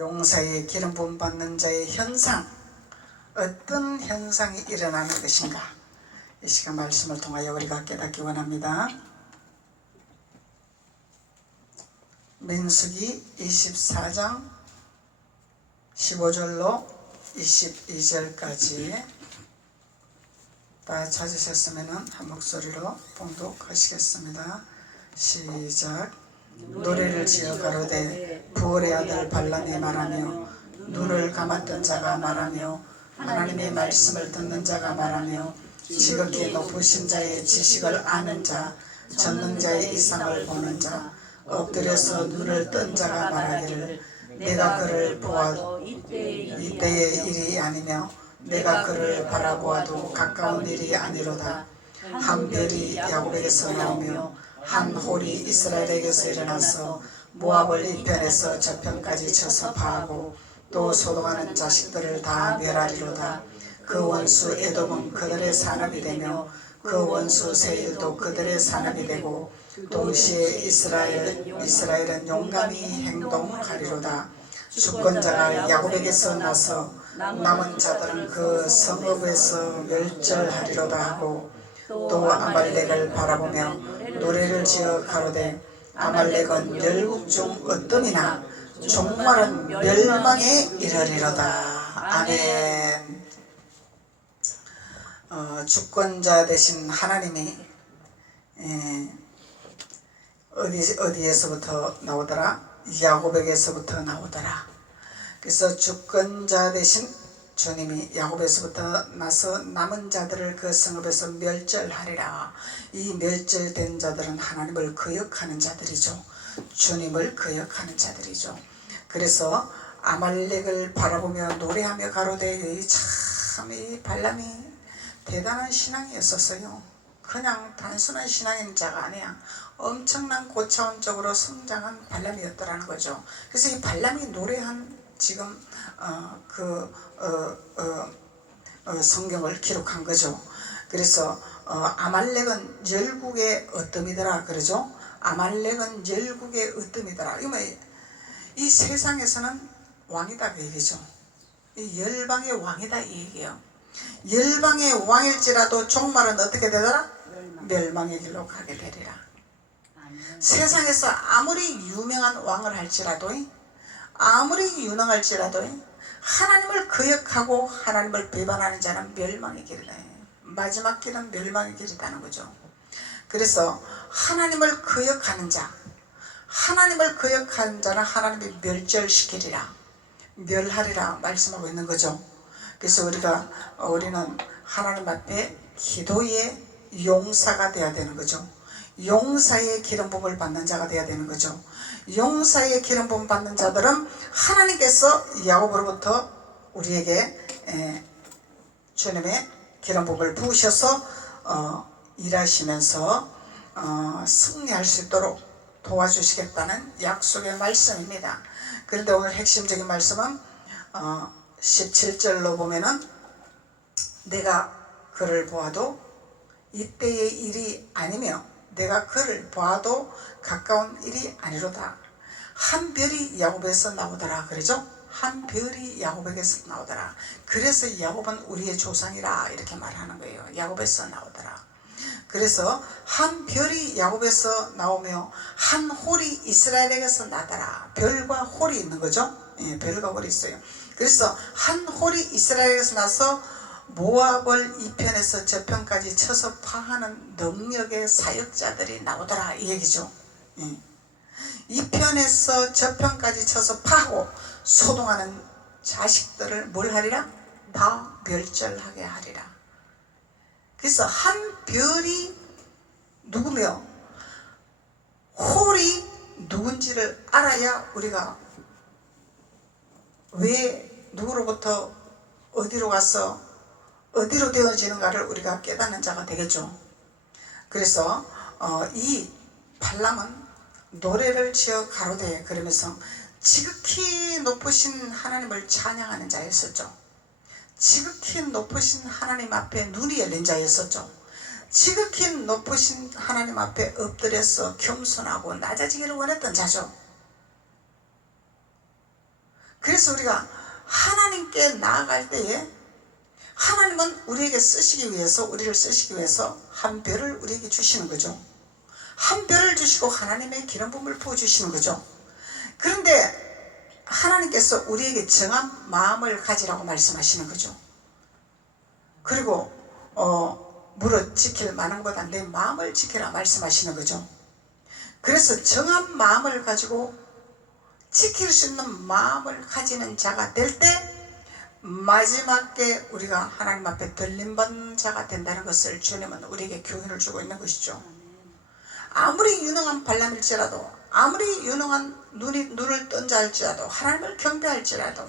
용사의 기름 부음 받는 자의 현상, 어떤 현상이 일어나는 것인가, 이 시간 말씀을 통하여 우리가 깨닫기 원합니다. 민수기 24장 15절로 22절까지 다 찾으셨으면 한 목소리로 봉독하시겠습니다. 시작. 노래를 지어 가로되 부올의 아들 발람이 말하며, 눈을 감았던 자가 말하며, 하나님의 말씀을 듣는 자가 말하며, 지극히 높으신 자의 지식을 아는 자, 전능자의 이상을 보는 자, 엎드려서 눈을 뜬 자가 말하기를, 내가 그를 보아도 이때의 일이 아니며 내가 그를 바라보아도 가까운 일이 아니로다. 한 별이 야곱에게서 나오며 한 홀이 이스라엘에게서 일어나서 모압을 이편에서 저편까지 쳐서 파하고 또 소동하는 자식들을 다 멸하리로다. 그 원수 에돔은 그들의 산업이 되며 그 원수 세일도 그들의 산업이 되고 동시에 이스라엘은 용감히 행동하리로다. 주권자가 야곱에게서 나서 남은 자들은 그 성읍에서 멸절하리로다 하고, 또 아말렉을 바라보며 노래를 지어 가로되, 아말렉은 열국 중 어뜸이나 종말은 멸망에 이르리로다. 아멘. 주권자 되신 하나님이 어디에서부터 나오더라? 야곱에게서부터 나오더라. 그래서 주권자 되신 주님이 야곱에서부터 나서 남은 자들을 그 성읍에서 멸절하리라. 이 멸절된 자들은 하나님을 거역하는 자들이죠. 주님을 거역하는 자들이죠. 그래서 아말렉을 바라보며 노래하며 가로되, 참 이 발람이 대단한 신앙이었었어요. 그냥 단순한 신앙인 자가 아니야. 엄청난 고차원적으로 성장한 발람이었더라는 거죠. 그래서 이 발람이 노래한 지금 성경을 기록한 거죠. 그래서 아말렉은 열국의 어뜸이더라 그러죠. 아말렉은 열국의 어뜸이더라. 이 세상에서는 왕이다 그 얘기죠. 이 열방의 왕이다 이 얘기예요. 열방의 왕일지라도 종말은 어떻게 되더라? 멸망의 길로 가게 되리라. 세상에서 아무리 유명한 왕을 할지라도, 아무리 유능할지라도 하나님을 거역하고 하나님을 배반하는 자는 멸망의 길이다. 마지막 길은 멸망의 길이라는 거죠. 그래서 하나님을 거역하는 자, 하나님을 거역하는 자는 하나님이 멸절시키리라, 멸하리라 말씀하고 있는 거죠. 그래서 우리는 하나님 앞에 기도의 용사가 되어야 되는 거죠. 용사의 기름 부음을 받는 자가 되어야 되는 거죠. 용사의 기름 부음 받는 자들은 하나님께서 야곱으로부터 우리에게 주님의 기름 부음을 부으셔서 일하시면서 승리할 수 있도록 도와주시겠다는 약속의 말씀입니다. 그런데 오늘 핵심적인 말씀은 17절로 보면은, 내가 그를 보아도 이때의 일이 아니며 내가 그를 보아도 가까운 일이 아니로다. 한 별이 야곱에서 나오더라 그러죠. 한 별이 야곱에게서 나오더라. 그래서 야곱은 우리의 조상이라 이렇게 말하는 거예요. 야곱에서 나오더라. 그래서 한 별이 야곱에서 나오며 한 홀이 이스라엘에게서 나더라. 별과 홀이 있는 거죠. 예, 별과 홀이 있어요. 그래서 한 홀이 이스라엘에서 나서 모압을 이편에서 저편까지 쳐서 파하는 능력의 사역자들이 나오더라 이 얘기죠. 이편에서 저편까지 쳐서 파하고 소동하는 자식들을 뭘 하리라? 다 멸절하게 하리라. 그래서 한 별이 누구며 홀이 누군지를 알아야 우리가 왜 누구로부터 어디로 가서 어디로 되어지는가를 우리가 깨닫는 자가 되겠죠. 그래서 이 발람은 노래를 지어 가로되 그러면서 지극히 높으신 하나님을 찬양하는 자였었죠. 지극히 높으신 하나님 앞에 눈이 열린 자였었죠. 지극히 높으신 하나님 앞에 엎드려서 겸손하고 낮아지기를 원했던 자죠. 그래서 우리가 하나님께 나아갈 때에 하나님은 우리에게 쓰시기 위해서, 우리를 쓰시기 위해서 한 별을 우리에게 주시는 거죠. 한 별을 주시고 하나님의 기름 부음을 부어주시는 거죠. 그런데 하나님께서 우리에게 정한 마음을 가지라고 말씀하시는 거죠. 그리고 무릇 지킬 만한 것보다 내 마음을 지키라 말씀하시는 거죠. 그래서 정한 마음을 가지고 지킬 수 있는 마음을 가지는 자가 될 때 마지막에 우리가 하나님 앞에 들림받는 자가 된다는 것을 주님은 우리에게 교훈을 주고 있는 것이죠. 아무리 유능한 발람일지라도, 아무리 유능한 눈을 뜬 자일지라도, 하나님을 경배할지라도,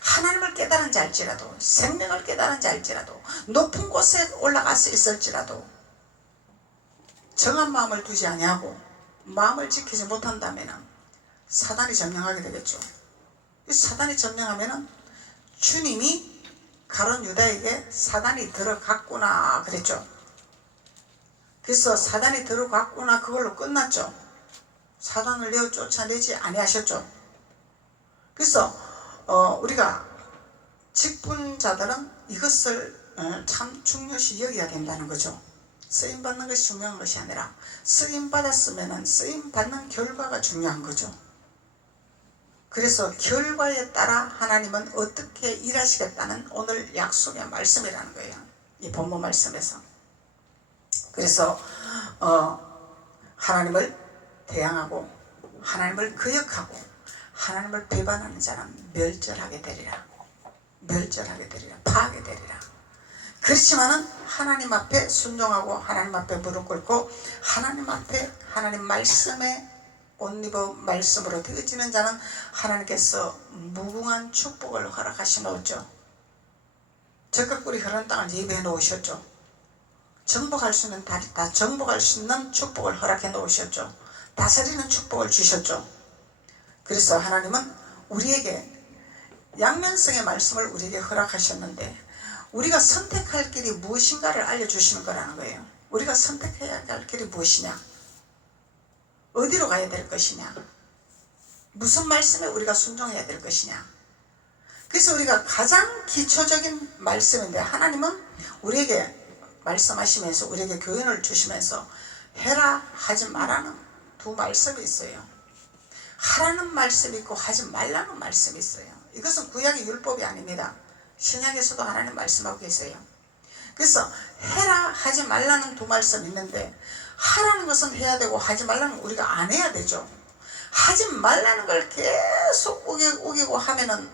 하나님을 깨달은 자일지라도, 생명을 깨달은 자일지라도, 높은 곳에 올라가서 있을지라도 정한 마음을 두지 아니하고 마음을 지키지 못한다면 사단이 점령하게 되겠죠. 이 사단이 점령하면 주님이 가룟 유다에게 사단이 들어갔구나 그랬죠. 그래서 사단이 들어갔구나 그걸로 끝났죠. 사단을 내어 쫓아내지 아니하셨죠. 그래서 우리가 직분자들은 이것을 참 중요시 여겨야 된다는 거죠. 쓰임받는 것이 중요한 것이 아니라 쓰임받았으면 쓰임받는 결과가 중요한 거죠. 그래서 결과에 따라 하나님은 어떻게 일하시겠다는 오늘 약속의 말씀이라는 거예요. 이 본문 말씀에서. 그래서 하나님을 대항하고 하나님을 거역하고 하나님을 배반하는 자는 멸절하게 되리라. 멸절하게 되리라. 파괴되리라. 그렇지만은 하나님 앞에 순종하고 하나님 앞에 무릎 꿇고 하나님 앞에 하나님 말씀에 옷 입어 말씀으로 되어지는 자는 하나님께서 무궁한 축복을 허락하시 놓았죠. 적과 꿀이 흐르는 땅을 예비해 놓으셨죠. 정복할 수 있는 다 정복할 수 있는 축복을 허락해 놓으셨죠. 다스리는 축복을 주셨죠. 그래서 하나님은 우리에게 양면성의 말씀을 우리에게 허락하셨는데 우리가 선택할 길이 무엇인가를 알려주시는 거라는 거예요. 우리가 선택해야 할 길이 무엇이냐, 어디로 가야 될 것이냐, 무슨 말씀에 우리가 순종해야 될 것이냐. 그래서 우리가 가장 기초적인 말씀인데 하나님은 우리에게 말씀하시면서 우리에게 교훈을 주시면서 해라 하지 말라는 두 말씀이 있어요. 하라는 말씀이 있고 하지 말라는 말씀이 있어요. 이것은 구약의 율법이 아닙니다. 신약에서도 하나님 말씀하고 계세요. 그래서 해라 하지 말라는 두 말씀이 있는데 하라는 것은 해야 되고 하지 말라는 건 우리가 안 해야 되죠. 하지 말라는 걸 계속 우기고 하면은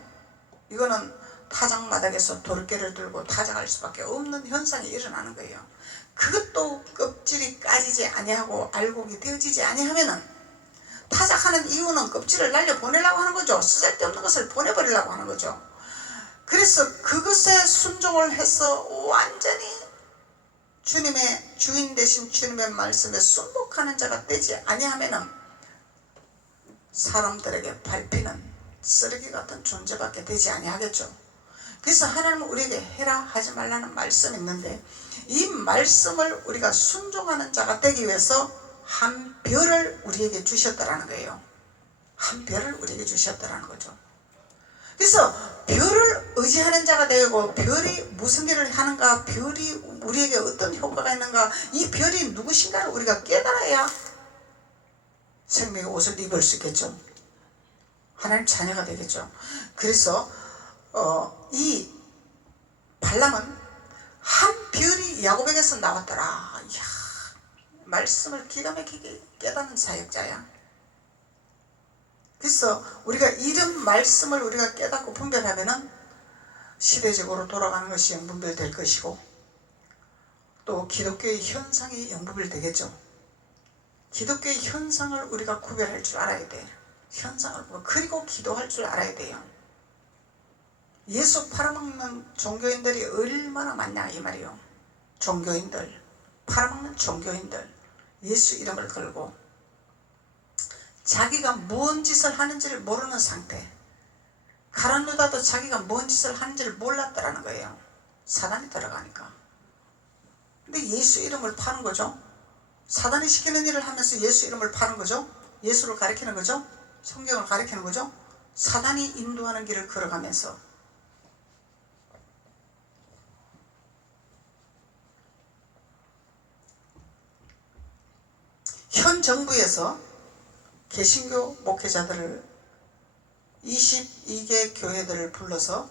이거는 타작마당에서 돌개를 들고 타작할 수밖에 없는 현상이 일어나는 거예요. 그것도 껍질이 까지지 아니하고 알곡이 되어지지 아니하면은 타작하는 이유는 껍질을 날려보내려고 하는 거죠. 쓰잘데없는 것을 보내버리려고 하는 거죠. 그래서 그것에 순종을 해서 완전히 주님의 주인 되신 주님의 말씀에 순복하는 자가 되지 아니하면은 사람들에게 밟히는 쓰레기 같은 존재밖에 되지 아니하겠죠. 그래서 하나님은 우리에게 해라 하지 말라는 말씀이 있는데 이 말씀을 우리가 순종하는 자가 되기 위해서 한 별을 우리에게 주셨다라는 거예요. 한 별을 우리에게 주셨다라는 거죠. 그래서 별을 의지하는 자가 되고 별이 무슨 일을 하는가, 별이 우리에게 어떤 효과가 있는가, 이 별이 누구신가를 우리가 깨달아야 생명의 옷을 입을 수 있겠죠. 하나님 자녀가 되겠죠. 그래서 이 발람은 한 별이 야곱에게서 나왔더라. 이야, 말씀을 기가 막히게 깨닫는 사역자야. 그래서 우리가 이런 말씀을 우리가 깨닫고 분별하면은 시대적으로 돌아가는 것이 영분별될 것이고 또 기독교의 현상이 영분별되겠죠. 기독교의 현상을 우리가 구별할 줄 알아야 돼. 현상을 보고 그리고 기도할 줄 알아야 돼요. 예수 팔아먹는 종교인들이 얼마나 많냐 이 말이요. 종교인들, 팔아먹는 종교인들, 예수 이름을 걸고 자기가 뭔 짓을 하는지를 모르는 상태. 가룟 유다도 자기가 뭔 짓을 하는지를 몰랐다라는 거예요. 사단이 들어가니까. 근데 예수 이름을 파는 거죠. 사단이 시키는 일을 하면서 예수 이름을 파는 거죠. 예수를 가리키는 거죠. 성경을 가리키는 거죠. 사단이 인도하는 길을 걸어가면서 현 정부에서 개신교 목회자들을 22개 교회들을 불러서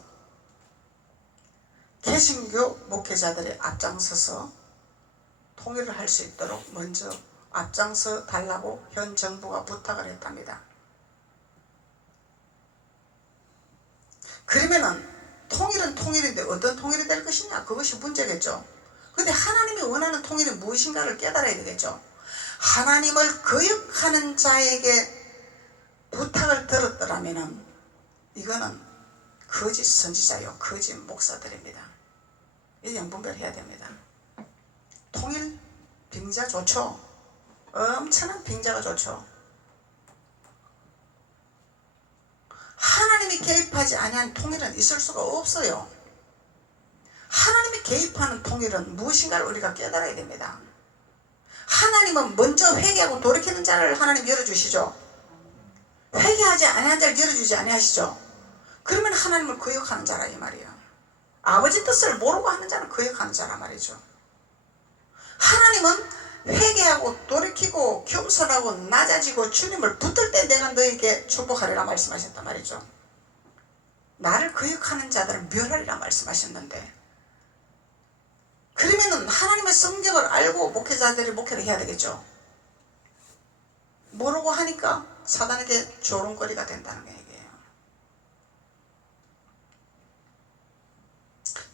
개신교 목회자들이 앞장서서 통일을 할 수 있도록 먼저 앞장서 달라고 현 정부가 부탁을 했답니다. 그러면은 통일은 통일인데 어떤 통일이 될 것이냐, 그것이 문제겠죠. 그런데 하나님이 원하는 통일이 무엇인가를 깨달아야 되겠죠. 하나님을 거역하는 자에게 부탁을 들었더라면 이거는 거짓 선지자요 거짓 목사들입니다. 이 영분별해야 됩니다. 통일 빙자 좋죠. 엄청난 빙자가 좋죠. 하나님이 개입하지 아니한 통일은 있을 수가 없어요. 하나님이 개입하는 통일은 무엇인가를 우리가 깨달아야 됩니다. 하나님은 먼저 회개하고 돌이키는 자를 하나님 열어주시죠. 회개하지 아니한 자를 열어주지 아니하시죠. 그러면 하나님을 거역하는 자라 이 말이에요. 아버지 뜻을 모르고 하는 자는 거역하는 자라 말이죠. 하나님은 회개하고 돌이키고 겸손하고 낮아지고 주님을 붙들 때 내가 너에게 축복하리라 말씀하셨단 말이죠. 나를 거역하는 자들을 멸하리라 말씀하셨는데, 그러면은 하나님의 성경을 알고 목회자들이 목회를 해야 되겠죠. 모르고 하니까 사단에게 조롱거리가 된다는 얘기예요.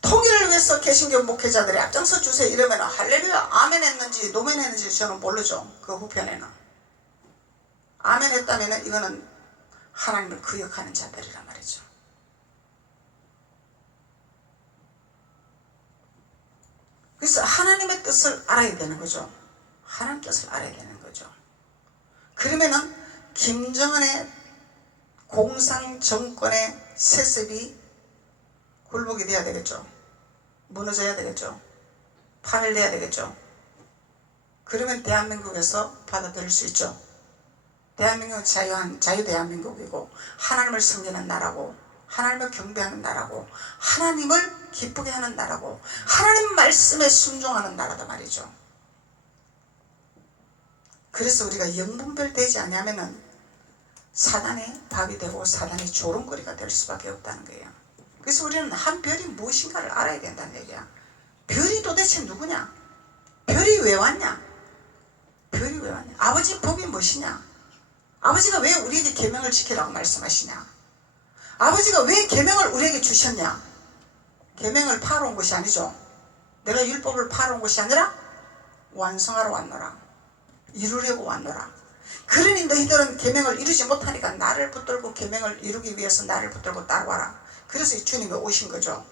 통일을 위해서 개신교 목회자들이 앞장서 주세요 이러면 할렐루야 아멘 했는지 노멘 했는지 저는 모르죠. 그 후편에는 아멘 했다면 이거는 하나님을 거역하는 자들이란 말이죠. 그래서 하나님의 뜻을 알아야 되는 거죠. 하나님 뜻을 알아야 되는 거죠. 그러면은 김정은의 공산정권의 세습이 굴복이 돼야 되겠죠. 무너져야 되겠죠. 판을 내야 되겠죠. 그러면 대한민국에서 받아들일 수 있죠. 대한민국은 자유 대한민국이고 하나님을 섬기는 나라고 하나님을 경배하는 나라고 하나님을 기쁘게 하는 나라고 하나님 말씀에 순종하는 나라다 말이죠. 그래서 우리가 영분별 되지 않으면은 사단의 밥이 되고 사단의 조롱거리가 될 수밖에 없다는 거예요. 그래서 우리는 한 별이 무엇인가를 알아야 된다는 얘기야. 별이 도대체 누구냐? 별이 왜 왔냐? 별이 왜 왔냐? 아버지 법이 무엇이냐? 아버지가 왜 우리에게 계명을 지키라고 말씀하시냐? 아버지가 왜 계명을 우리에게 주셨냐? 계명을 파러 온 것이 아니죠. 내가 율법을 파러 온 것이 아니라 완성하러 왔노라. 이루려고 왔노라. 그러니 너희들은 계명을 이루지 못하니까 나를 붙들고 계명을 이루기 위해서 나를 붙들고 따라와라. 그래서 주님이 오신 거죠.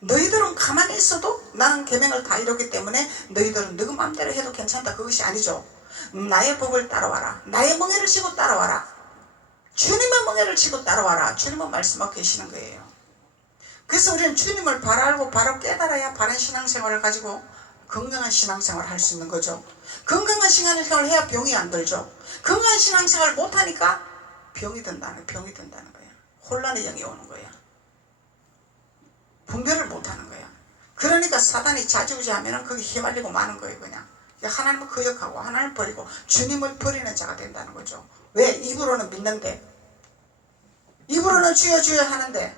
너희들은 가만히 있어도 나는 계명을 다 이뤘기 때문에 너희들은 너희 마음대로 해도 괜찮다, 그것이 아니죠. 나의 법을 따라와라. 나의 멍에를 치고 따라와라. 주님의 멍에를 치고 따라와라. 주님은 말씀하고 계시는 거예요. 그래서 우리는 주님을 바로 알고 바로 깨달아야 바른 신앙생활을 가지고 건강한 신앙생활을 할 수 있는 거죠. 건강한 신앙생활을 해야 병이 안 들죠. 건강한 신앙생활을 못하니까 병이 든다는 거예요. 혼란의 영이 오는 거예요. 분별을 못하는 거예요. 그러니까 사단이 좌지우지하면 거기 휘말리고 마는 거예요. 그냥 하나님을 거역하고 하나님을 버리고 주님을 버리는 자가 된다는 거죠. 왜? 입으로는 믿는데, 입으로는 주여 주여 하는데,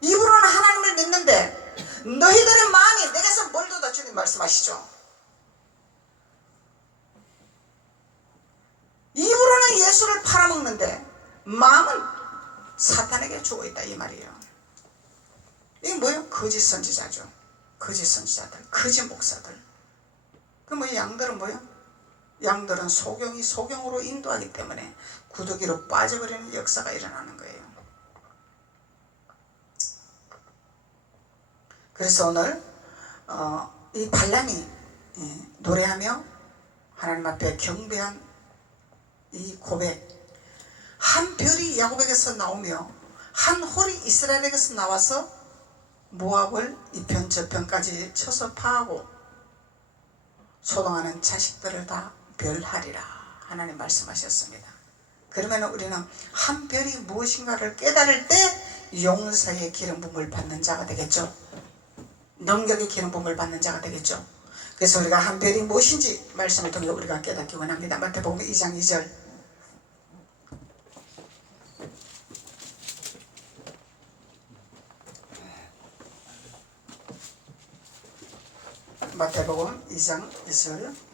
입으로는 하나님을 믿는데 너희들의 마음이 내게서 멀도다 주님 말씀하시죠. 입으로는 예수를 팔아먹는데 마음은 사탄에게 죽어있다 이 말이에요. 이게 뭐예요? 거짓 선지자죠. 거짓 선지자들, 거짓 목사들. 그 뭐 양들은 뭐예요? 양들은 소경이 소경으로 인도하기 때문에 구더기로 빠져버리는 역사가 일어나는 거예요. 그래서 오늘 이 발람이 노래하며 하나님 앞에 경배한 이 고백, 한 별이 야곱에게서 나오며 한 홀이 이스라엘에게서 나와서 모압을 이편 저편까지 쳐서 파하고 소동하는 자식들을 다 멸하리라 하나님 말씀하셨습니다. 그러면 우리는 한 별이 무엇인가를 깨달을 때 용서의 기름 부음을 받는 자가 되겠죠. 능력의 기름 부음을 받는 자가 되겠죠. 그래서 우리가 한 별이 무엇인지 말씀을 통해 우리가 깨닫기 원합니다. 마태복음 2장 2절. 마태복음 2장 2절.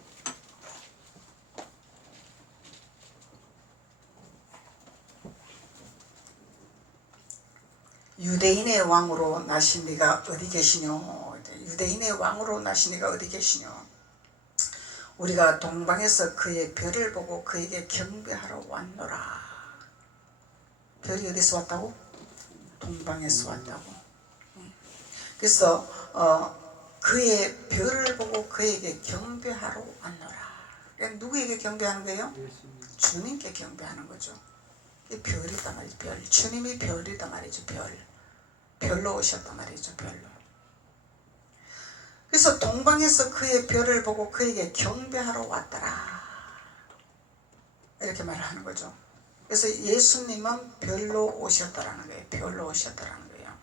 유대인의 왕으로 나신 네가 어디 계시뇨? 유대인의 왕으로 나신 네가 어디 계시뇨? 우리가 동방에서 그의 별을 보고 그에게 경배하러 왔노라. 별이 어디서 왔다고? 동방에서 왔다고. 그래서 그의 별을 보고 그에게 경배하러 왔노라. 그러니까 누구에게 경배하는 거예요? 주님께 경배하는 거죠. 별이다 말이죠. 별. 주님이 별이다 말이죠. 별로 오셨단 말이죠. 별로. 그래서 동방에서 그의 별을 보고 그에게 경배하러 왔더라. 이렇게 말을 하는 거죠. 그래서 예수님은 별로 오셨더라는 거예요. 별로 오셨더라는 거예요.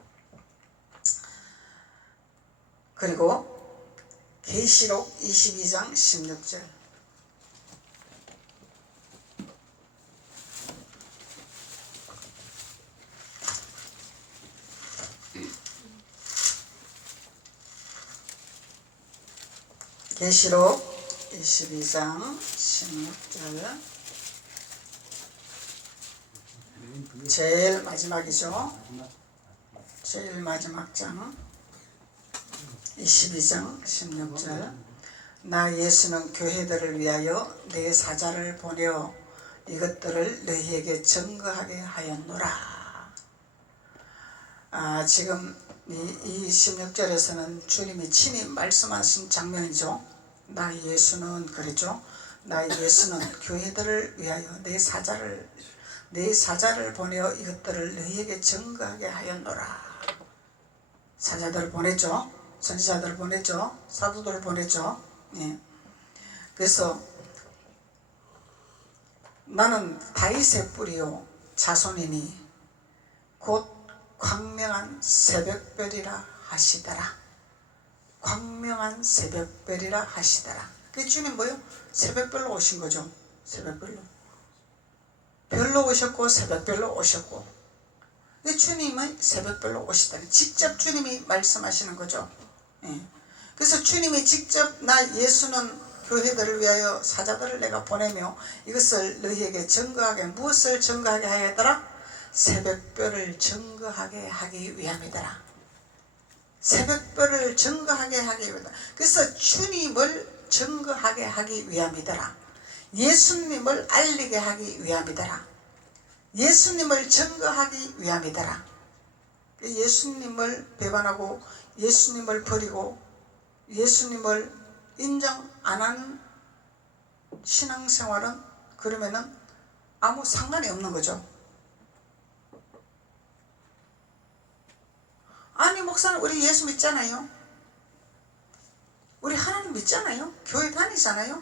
그리고 계시록 22장 16절. 계시록 22장 16절. 제일 마지막이죠. 제일 마지막 장 22장 16절. 나 예수는 교회들을 위하여 내 사자를 보내어 이것들을 너희에게 증거하게 하였노라. 지금 이 16절에서는 주님이 친히 말씀하신 장면이죠. 나 예수는 그랬죠. 나 예수는 교회들을 위하여 내 사자를 보내어 이것들을 너희에게 증거하게 하였노라. 사자들을 보냈죠. 선지자들을 보냈죠. 사도들을 보냈죠. 예. 그래서 나는 다윗의 뿌리요 자손이니 곧 광명한 새벽별이라 하시더라. 광명한 새벽별이라 하시더라. 그 주님 뭐요? 새벽별로 오신 거죠. 새벽별로. 별로 오셨고 새벽별로 오셨고. 그 주님은 새벽별로 오시다니 직접 주님이 말씀하시는 거죠. 예. 그래서 주님이 직접 나 예수는 교회들을 위하여 사자들을 내가 보내며 이것을 너희에게 증거하게 무엇을 증거하게 하였더라? 새벽별을 증거하게 하기 위함이더라. 새벽별을 증거하게 하기 위함이다. 그래서 주님을 증거하게 하기 위함이더라. 예수님을 알리게 하기 위함이더라. 예수님을 증거하기 위함이더라. 예수님을 배반하고 예수님을 버리고 예수님을 인정 안 하는 신앙생활은 그러면은 아무 상관이 없는 거죠. 아니 목사님 우리 예수 믿잖아요. 우리 하나님 믿잖아요. 교회 다니잖아요.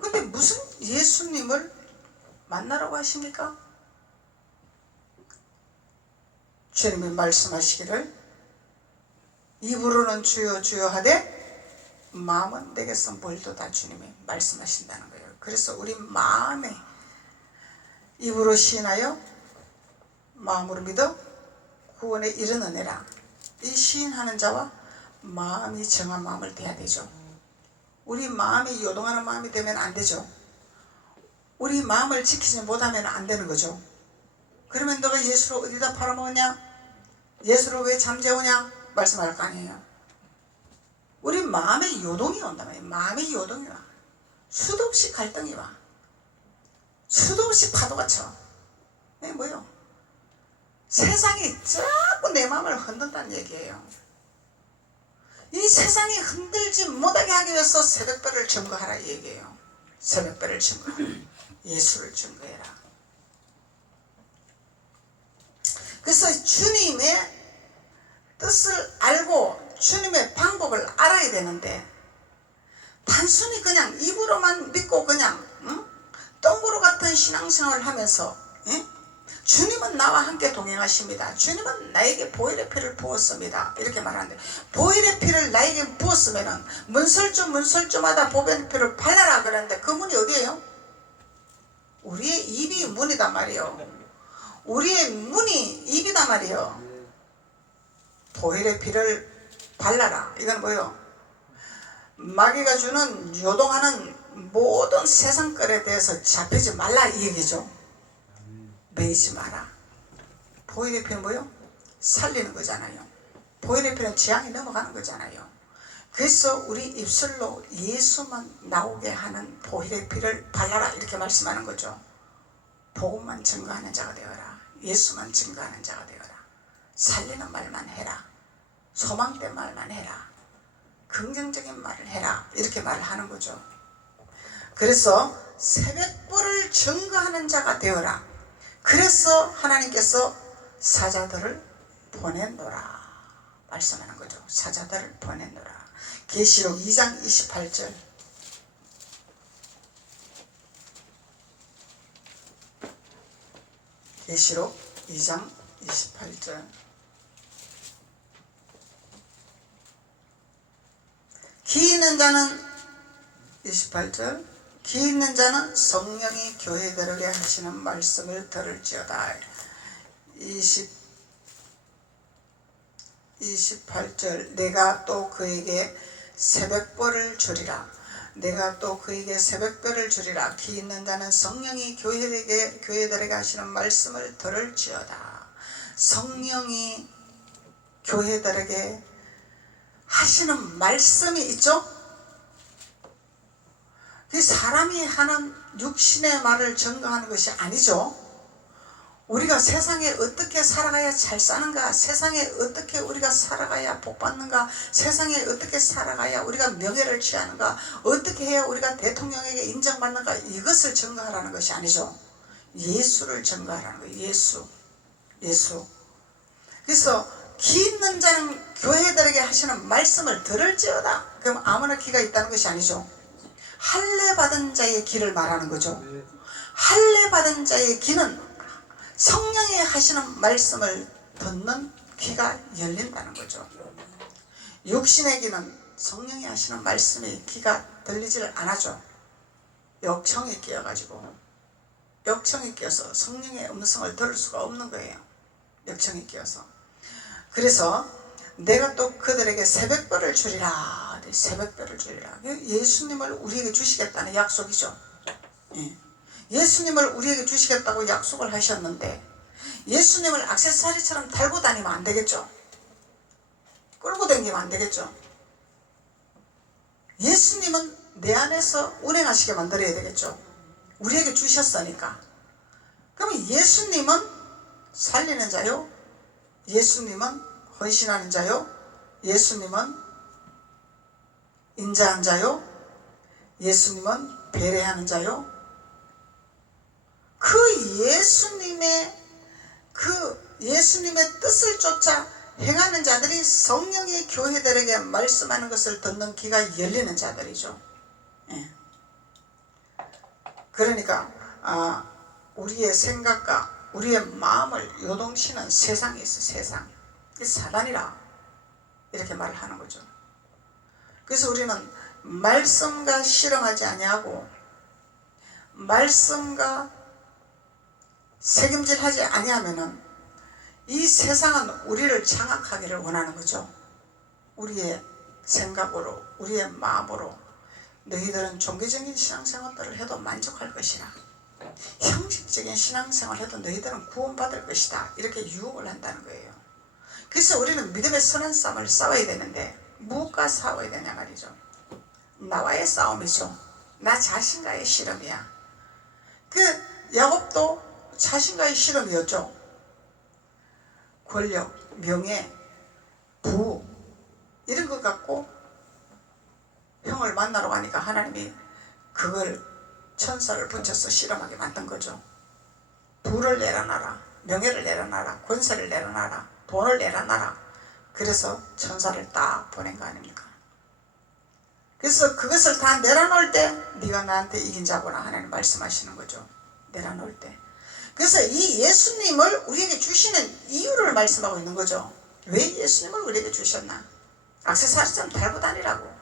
근데 무슨 예수님을 만나라고 하십니까? 주님이 말씀하시기를 입으로는 주여 주여 하되 마음은 내게서 멀도다. 주님이 말씀하신다는 거예요. 그래서 우리 마음에 입으로 시인하여 마음으로 믿어 구원에 이르느니라. 이 시인하는 자와 마음이 정한 마음을 돼야 되죠. 우리 마음이 요동하는 마음이 되면 안 되죠. 우리 마음을 지키지 못하면 안 되는 거죠. 그러면 너가 예수를 어디다 팔아먹었냐? 예수를 왜 잠재우냐? 말씀할 거 아니에요. 우리 마음에 요동이 온단 말이에요. 마음에 요동이 와. 수도 없이 갈등이 와. 수도 없이 파도가 쳐. 이게 뭐예요? 세상이 자꾸 내 마음을 흔든다는 얘기예요. 이 세상이 흔들지 못하게 하기 위해서 새벽별을 증거하라 이 얘기예요. 새벽별을 증거하라. 예수를 증거해라. 그래서 주님의 뜻을 알고 주님의 방법을 알아야 되는데 단순히 그냥 입으로만 믿고 그냥 똥구로 같은 신앙생활을 하면서 주님은 나와 함께 동행하십니다. 주님은 나에게 보혈의 피를 부었습니다. 이렇게 말하는데, 보혈의 피를 나에게 부었으면 문설주마다 보혈의 피를 발라라 그러는데, 그 문이 어디예요? 우리의 입이 문이단 말이에요. 우리의 문이 입이단 말이에요. 보혈의 피를 발라라. 이건 뭐예요? 마귀가 주는 요동하는 모든 세상 것에 대해서 잡히지 말라 이 얘기죠. 매이지 마라. 보혈의 피는 뭐예요? 살리는 거잖아요. 보혈의 피는 재앙이 넘어가는 거잖아요. 그래서 우리 입술로 예수만 나오게 하는 보혈의 피를 발라라 이렇게 말씀하는 거죠. 복음만 증거하는 자가 되어라. 예수만 증거하는 자가 되어라. 살리는 말만 해라. 소망된 말만 해라. 긍정적인 말을 해라. 이렇게 말을 하는 거죠. 그래서 새벽불을 증거하는 자가 되어라. 그래서 하나님께서 사자들을 보내노라 말씀하는 거죠. 사자들을 보내노라. 계시록 2장 28절. 계시록 2장 28절. 기 있는 자는 28절. 기 있는 자는 성령이 교회들에게 하시는 말씀을 들을지어다. 28절. 내가 또 그에게 새벽벌을 주리라. 내가 또 그에게 새벽별을 주리라. 기 있는 자는 성령이 교회들에게 하시는 말씀을 들을지어다. 성령이 교회들에게 하시는 말씀이 있죠. 사람이 하는 육신의 말을 증거하는 것이 아니죠. 우리가 세상에 어떻게 살아가야 잘 사는가, 세상에 어떻게 우리가 살아가야 복받는가, 세상에 어떻게 살아가야 우리가 명예를 취하는가, 어떻게 해야 우리가 대통령에게 인정받는가, 이것을 증거하라는 것이 아니죠. 예수를 증거하라는 거예요. 예수. 그래서 기 있는 자는 교회들에게 하시는 말씀을 들을지어다. 그럼 아무나 기가 있다는 것이 아니죠. 할례 받은 자의 기를 말하는 거죠. 할례 받은 자의 기는 성령이 하시는 말씀을 듣는 귀가 열린다는 거죠. 육신의 귀는 성령이 하시는 말씀이 귀가 들리지를 않아죠. 역청이 끼어가지고, 역청이 끼어서 성령의 음성을 들을 수가 없는 거예요. 역청이 끼어서. 그래서 내가 또 그들에게 새벽별을 주리라. 새벽별을 주리라. 예수님을 우리에게 주시겠다는 약속이죠. 예수님을 우리에게 주시겠다고 약속을 하셨는데, 예수님을 액세서리처럼 달고 다니면 안 되겠죠. 끌고 다니면 안 되겠죠. 예수님은 내 안에서 운행하시게 만들어야 되겠죠. 우리에게 주셨으니까. 그러면 예수님은 살리는 자요, 예수님은 헌신하는 자요, 예수님은 인자한 자요, 예수님은 배려하는 자요. 그 예수님의 뜻을 쫓아 행하는 자들이 성령의 교회들에게 말씀하는 것을 듣는 귀가 열리는 자들이죠. 그러니까 우리의 생각과 우리의 마음을 요동치는 세상이 있어. 세상. 사단이라 이렇게 말을 하는 거죠. 그래서 우리는 말씀과 실험하지 아니하고 말씀과 책임질하지 아니하면은 이 세상은 우리를 장악하기를 원하는 거죠. 우리의 생각으로, 우리의 마음으로 너희들은 종교적인 신앙생활들을 해도 만족할 것이라, 형식적인 신앙생활을 해도 너희들은 구원받을 것이다, 이렇게 유혹을 한다는 거예요. 그래서 우리는 믿음의 선한 싸움을 싸워야 되는데 무엇과 싸워야 되냐 말이죠. 나와의 싸움이죠. 나 자신과의 씨름이야. 야곱도 자신과의 씨름이었죠. 권력, 명예, 부 이런 것 갖고 형을 만나러 가니까 하나님이 그걸 천사를 붙여서 실험하게 만든 거죠. 부를 내려놔라, 명예를 내려놔라, 권세를 내려놔라, 돈을 내려놔라. 그래서 천사를 딱 보낸 거 아닙니까? 그래서 그것을 다 내려놓을 때 네가 나한테 이긴 자구나 하나님 말씀하시는 거죠. 내려놓을 때. 그래서 이 예수님을 우리에게 주시는 이유를 말씀하고 있는 거죠. 왜 예수님을 우리에게 주셨나? 액세서리처럼 달고 다니라고.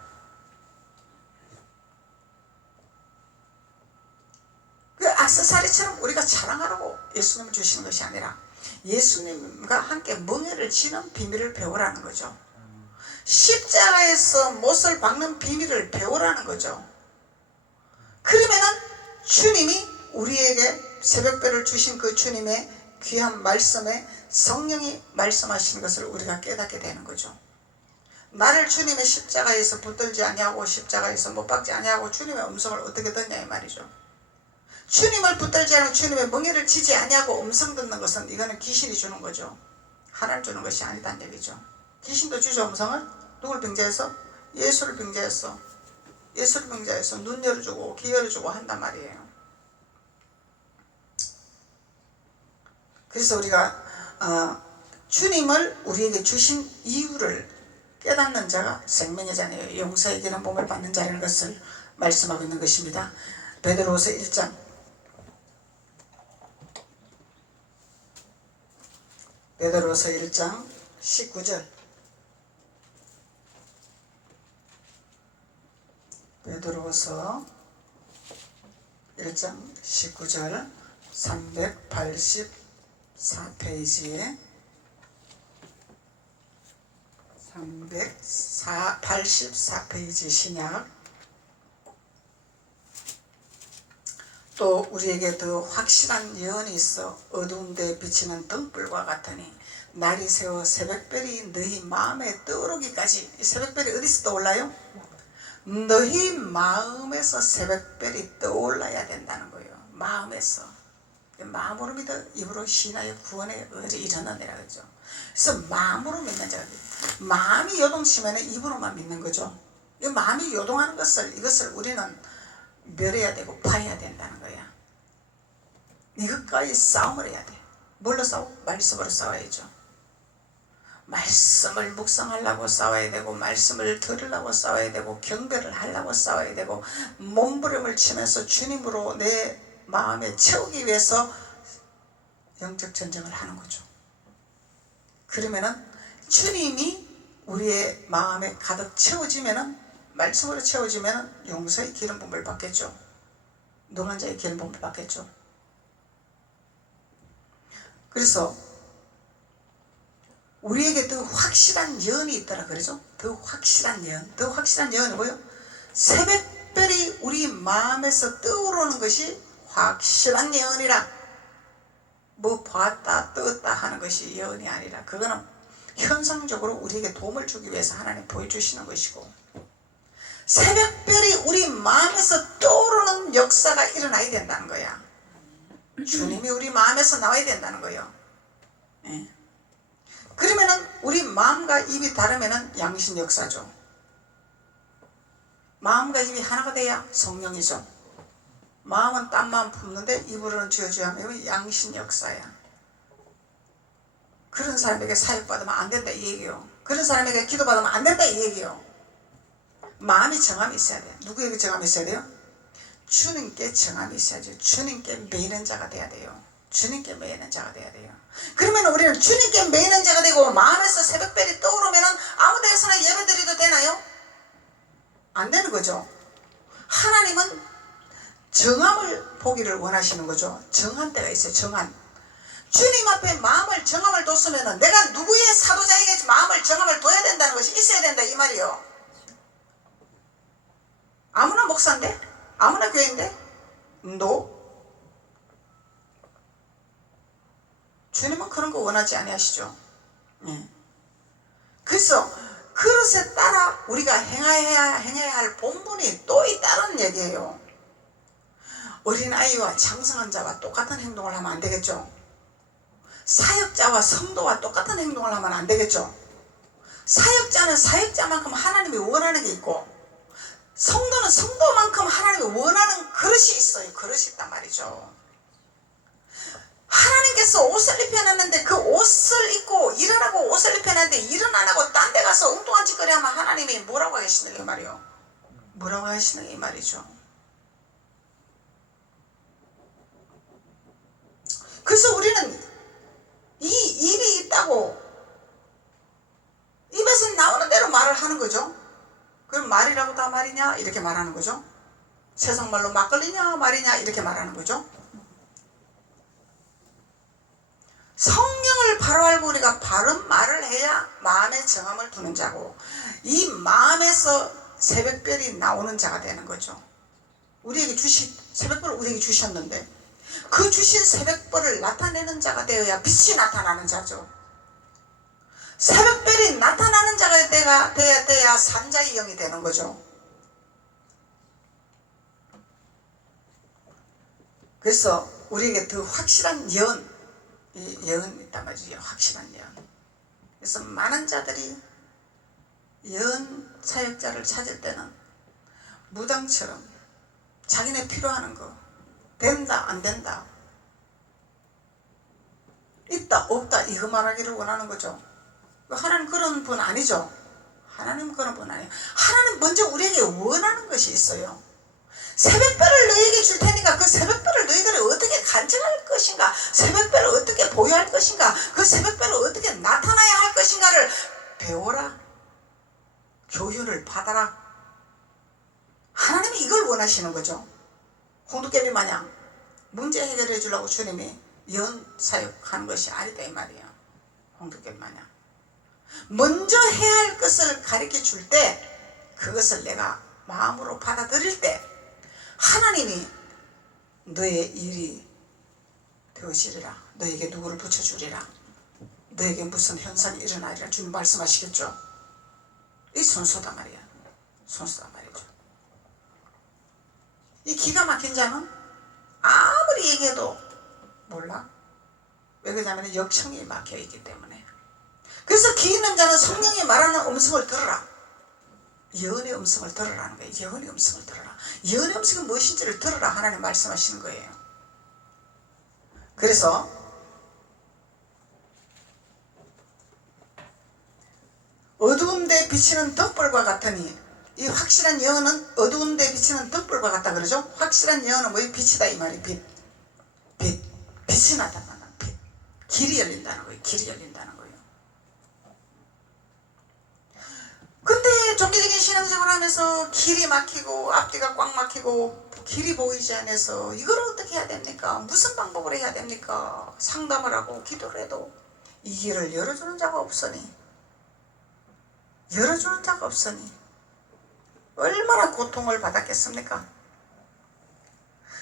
그 액세서리처럼 우리가 자랑하라고 예수님을 주시는 것이 아니라 예수님과 함께 멍에를 지는 비밀을 배우라는 거죠. 십자가에서 못을 박는 비밀을 배우라는 거죠. 그러면은 주님이 우리에게 새벽별을 주신 그 주님의 귀한 말씀에 성령이 말씀하시는 것을 우리가 깨닫게 되는 거죠. 나를 주님의 십자가에서 붙들지 아니하고 십자가에서 못 박지 아니하고 주님의 음성을 어떻게 듣냐 이 말이죠. 주님을 붙들지 않고 주님의 멍에를 지지 아니하고 음성 듣는 것은 이거는 귀신이 주는 거죠. 하나님 주는 것이 아니다는 얘기죠. 귀신도 주죠. 음성을 누굴 빙자해서? 예수를 빙자해서. 예수를 빙자해서 눈 열어주고 귀 열어주고 한단 말이에요. 그래서 우리가 주님을 우리에게 주신 이유를 깨닫는 자가 생명의 자녀예요. 용서의 기름 부음을 받는 자라는 것을 말씀하고 있는 것입니다. 베드로후서 1장 베드로후서 1장 19절 베드로후서 1장 19절 384페이지에 384페이지 신약. 또 우리에게 더 확실한 예언이 있어. 어두운 데 비치는 등불과 같으니 날이 새어 새벽별이 너희 마음에 떠오르기까지. 이 새벽별이 어디서 떠올라요? 너희 마음에서 새벽별이 떠올라야 된다는 거예요. 마음에서. 마음으로 믿어 입으로 신하여 구원의 의를 이르느니라 그러죠. 그래서 마음으로 믿는 자가 돼요. 마음이 요동치면 입으로만 믿는 거죠. 이 마음이 요동하는 이것을 우리는 멸해야 되고 파해야 된다는 거야. 이것과의 싸움을 해야 돼. 뭘로 싸워? 말씀으로 싸워야죠. 말씀을 묵상하려고 싸워야 되고, 말씀을 들으려고 싸워야 되고, 경배를 하려고 싸워야 되고, 몸부림을 치면서 주님으로 내 마음에 채우기 위해서 영적 전쟁을 하는 거죠. 그러면은 주님이 우리의 마음에 가득 채워지면은, 말씀으로 채워지면은 용서의 기름 부음을 받겠죠. 노한 자의 기름 부음을 받겠죠. 그래서 우리에게 더 확실한 예언이 있더라 그러죠. 더 확실한 예언. 더 확실한 예언이 뭐예요? 새벽별이 우리 마음에서 떠오르는 것이 확실한 예언이라. 뭐 봤다 떴다 하는 것이 예언이 아니라 그거는 현상적으로 우리에게 도움을 주기 위해서 하나님 보여주시는 것이고, 새벽별이 우리 마음에서 떠오르는 역사가 일어나야 된다는 거야. 주님이 우리 마음에서 나와야 된다는 거예요. 예. 그러면은 우리 마음과 입이 다르면은 양신 역사죠. 마음과 입이 하나가 돼야 성령이죠. 마음은 딴 마음 품는데 입으로는 주여주여 양신 역사야. 그런 사람에게 사역받으면 안 된다 이 얘기요. 그런 사람에게 기도받으면 안 된다 이 얘기요. 마음이 정함이 있어야 돼요. 누구에게 정함이 있어야 돼요? 주님께 정함이 있어야죠. 주님께 매이는 자가 돼야 돼요. 주님께 매이는 자가 돼야 돼요. 그러면 우리는 주님께 매이는 자가 되고, 마음에서 새벽별이 떠오르면은 아무 데서나 예배드려도 되나요? 안 되는 거죠. 하나님은 정함을 보기를 원하시는 거죠. 정한 때가 있어요. 정한. 주님 앞에 마음을 정함을 뒀으면 내가 누구의 사도자에게 마음을 정함을 둬야 된다는 것이 있어야 된다 이 말이요. 아무나 목사인데? 아무나 교회인데? 주님은 그런 거 원하지 아니하시죠. 그래서 그릇에 따라 우리가 행해야 할 본분이 또 있다는 얘기예요. 어린아이와 장성한 자와 똑같은 행동을 하면 안 되겠죠. 사역자와 성도와 똑같은 행동을 하면 안 되겠죠. 사역자는 사역자만큼 하나님이 원하는 게 있고, 성도는 성도만큼 하나님이 원하는 그릇이 있어요. 그릇이 있단 말이죠. 하나님께서 옷을 입혀놨는데 그 옷을 입고 일어나고 옷을 입혀놨는데 일은 안 하고 딴 데 가서 엉뚱한 짓거리 하면 하나님이 뭐라고 하겠습니까? 이 말이요. 뭐라고 하시는 이 말이죠. 그래서 우리는 이 일이 있다고 입에서 나오는 대로 말을 하는 거죠. 그럼 말이라고 다 말이냐 이렇게 말하는 거죠. 세상말로 막걸리냐 말이냐 이렇게 말하는 거죠. 성령을 바로 알고 우리가 바른 말을 해야 마음에 정함을 두는 자고, 이 마음에서 새벽별이 나오는 자가 되는 거죠. 우리에게 새벽별을 우리에게 주셨는데 그 주신 새벽별을 나타내는 자가 되어야 빛이 나타나는 자죠. 새벽별이 나타나는 자가 돼야 산자의 영이 되는 거죠. 그래서 우리에게 더 확실한 예언이 있단 말이죠. 확실한 예언. 그래서 많은 자들이 예언 사역자를 찾을 때는 무당처럼 자기네 필요하는 거, 된다 안 된다, 있다 없다 이거 말하기를 원하는 거죠. 하나님 그런 분 아니죠. 하나님 그런 분 아니에요. 하나님 먼저 우리에게 원하는 것이 있어요. 새벽별을 너희에게 줄 테니까 그 새벽별을 너희들이 어떻게 간증할 것인가, 새벽별을 어떻게 보유할 것인가, 그 새벽별을 어떻게 나타나야 할 것인가를 배워라. 교훈을 받아라. 하나님이 이걸 원하시는 거죠. 홍두깨비 마냥 문제 해결해 주려고 주님이 예언 사역하는 것이 아니다 이 말이에요. 홍두깨비 마냥 먼저 해야 할 것을 가르쳐 줄 때, 그것을 내가 마음으로 받아들일 때 하나님이 너의 일이 되어지리라, 너에게 누구를 붙여주리라, 너에게 무슨 현상이 일어나리라 주님 말씀하시겠죠. 이 순수다 말이야. 순수다 말이죠. 이 기가 막힌 자는 아무리 얘기해도 몰라. 왜 그러냐면 역청이 막혀 있기 때문에. 그래서 귀 있는 자는 성령이 말하는 음성을 들어라. 예언의 음성을 들으라는 거예요. 예언의 음성을 들어라. 예언의 음성이 무엇인지를 들어라 하나님 말씀하시는 거예요. 그래서 어두운 데 비치는 덕불과 같으니, 이 확실한 예언은 어두운 데 비치는 덕불과 같다 그러죠. 확실한 예언은 뭐예요? 빛이다 이 말이. 빛이 나타나는 빛. 길이 열린다는 거예요. 길이 열린다는 거예요. 근데 종교적인 신앙생활 하면서 길이 막히고 앞뒤가 꽉 막히고 길이 보이지 않아서 이걸 어떻게 해야 됩니까? 무슨 방법으로 해야 됩니까? 상담을 하고 기도를 해도 이 길을 열어주는 자가 없으니 얼마나 고통을 받았겠습니까?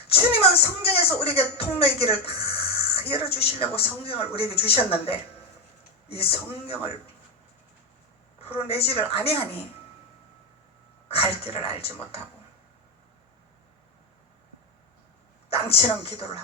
주님은 성경에서 우리에게 통로의 길을 다 열어주시려고 성경을 우리에게 주셨는데, 이 성경을 풀어내지를 아니하니 갈 길을 알지 못하고 땅치는 기도를 하고